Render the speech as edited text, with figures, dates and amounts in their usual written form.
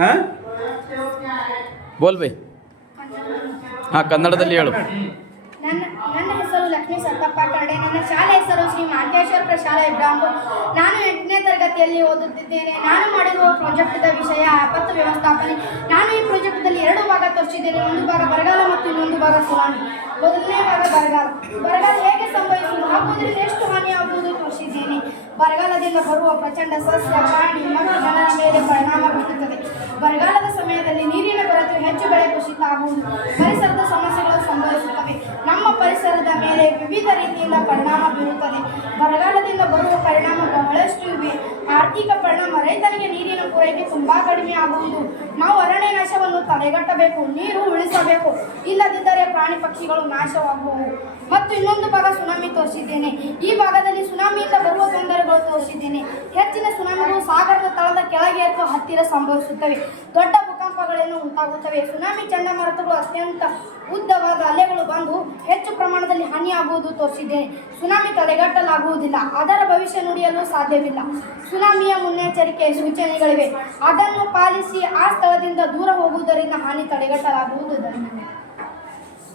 ಹಾಂ ಬೋಲ್ ಬೈ. ಹಾಂ, ಕನ್ನಡದಲ್ಲಿ ಹೇಳು. ನನ್ನ ಹೆಸರು ಲಕ್ಷ್ಮೀ ಸತ್ತಪ್ಪ ಕರಡೆ. ನನ್ನ ಶಾಲೆ ಹೆಸರು ಶ್ರೀ ಮಾಂತೇಶ್ವರ ಪ್ರಶಾಲೆ ಬ್ರಾಹ್ಮಣ. ನಾನು 8ನೇ ತರಗತಿಯಲ್ಲಿ ಓದುತ್ತಿದ್ದೇನೆ. ನಾನು ಮಾಡಿರುವ ಪ್ರಾಜೆಕ್ಟ್ದ ವಿಷಯ ಆಪತ್ತು ವ್ಯವಸ್ಥಾಪನೆ. ನಾನು ಈ ಪ್ರಾಜೆಕ್ಟ್ದಲ್ಲಿ 2 ಭಾಗ ತೋರಿಸಿದ್ದೇನೆ. ಒಂದು ಭಾಗ ಬರಗಾಲ ಮತ್ತು ಇನ್ನೊಂದು ಭಾಗ ಸುನಾಮಿ. ಮೊದಲನೇ ಭಾಗ ಬರಗಾಲ. ಬರಗಾಲ ಹೇಗೆ ಸಂಭವಿಸುವುದು, ಆಗುವುದರಿಂದ ಎಷ್ಟು ಹಾನಿಯಾಗುವುದು ತೋರಿಸಿದ್ದೇನೆ. ಬರಗಾಲದಿಂದ ಬರುವ ಪ್ರಚಂಡ ಸಸ್ಯ, ಪ್ರಾಣಿ ಮತ್ತು ಜನರ ಮೇಲೆ ಪರಿಣಾಮ ಬೀರುತ್ತದೆ. ಬರಗಾಲದ ಸಮಯದಲ್ಲಿ ನೀರಿನ ಕೊರತೆ ಹೆಚ್ಚು, ಬೆಳೆ ಕುಸಿತ ಆಗುವುದು, ಪರಿಸರದ ಸಮಸ್ಯೆಗಳು ಸಂಭವಿಸುತ್ತವೆ. ನಮ್ಮ ಪರಿಸರದ ಮೇಲೆ ವಿವಿಧ ರೀತಿಯಿಂದ ಪರಿಣಾಮ ಬೀರುತ್ತದೆ. ಬರಗಾಲದಿಂದ ಬರುವ ಪರಿಣಾಮ ಬಹಳಷ್ಟು ಇವೆ. ಆರ್ಥಿಕ ಪರಿಣಾಮ, ರೈತನಿಗೆ ನೀರಿನ ಪೂರೈಕೆ ತುಂಬಾ ಕಡಿಮೆ ಆಗುವುದು. ನಾವು ಅರಣ್ಯ ನಾಶವನ್ನು ತಡೆಗಟ್ಟಬೇಕು, ನೀರು ಉಳಿಸಬೇಕು, ಇಲ್ಲದಿದ್ದರೆ ಪ್ರಾಣಿ ಪಕ್ಷಿಗಳು ನಾಶವಾಗುವವು. ಮತ್ತು ಇನ್ನೊಂದು ಭಾಗ ಸುನಾಮಿ ತೋರಿಸಿದ್ದೇನೆ. ಈ ಭಾಗದಲ್ಲಿ ಸುನಾಮಿಯಿಂದ ಬರುವ ತೊಂದರೆಗಳು ತೋರಿಸಿದ್ದೇನೆ. ಹೆಚ್ಚಿನ ಸುನಾಮಿಗಳು ಸಾಗರದ ತಳದ ಕೆಳಗೆ ಅಥವಾ ಹತ್ತಿರ ಸಂಭವಿಸುತ್ತವೆ. ದೊಡ್ಡ ಭೂಕಂಪಗಳನ್ನು ಉಂಟಾಗುತ್ತವೆ. ಸುನಾಮಿ ಚಂಡಮಾರುತಗಳು ಅತ್ಯಂತ ಉದ್ದವಾದ ಅಲೆಗಳು ಬಂದು ಹೆಚ್ಚು ಪ್ರಮಾಣದಲ್ಲಿ ಹಾನಿಯಾಗುವುದು ತೋರಿಸಿದ್ದೇನೆ. ಸುನಾಮಿ ತಡೆಗಟ್ಟಲಾಗುವುದಿಲ್ಲ, ಅದರ ಭವಿಷ್ಯ ನುಡಿಯಲು ಸಾಧ್ಯವಿಲ್ಲ. ಸುನಾಮಿಯ ಮುನ್ನೆಚ್ಚರಿಕೆ ಸೂಚನೆಗಳಿವೆ, ಅದನ್ನು ಪಾಲಿಸಿ ಆ ಸ್ಥಳದಿಂದ ದೂರ ಹೋಗುವುದರಿಂದ ಹಾನಿ ತಡೆಗಟ್ಟಲಾಗುವುದು.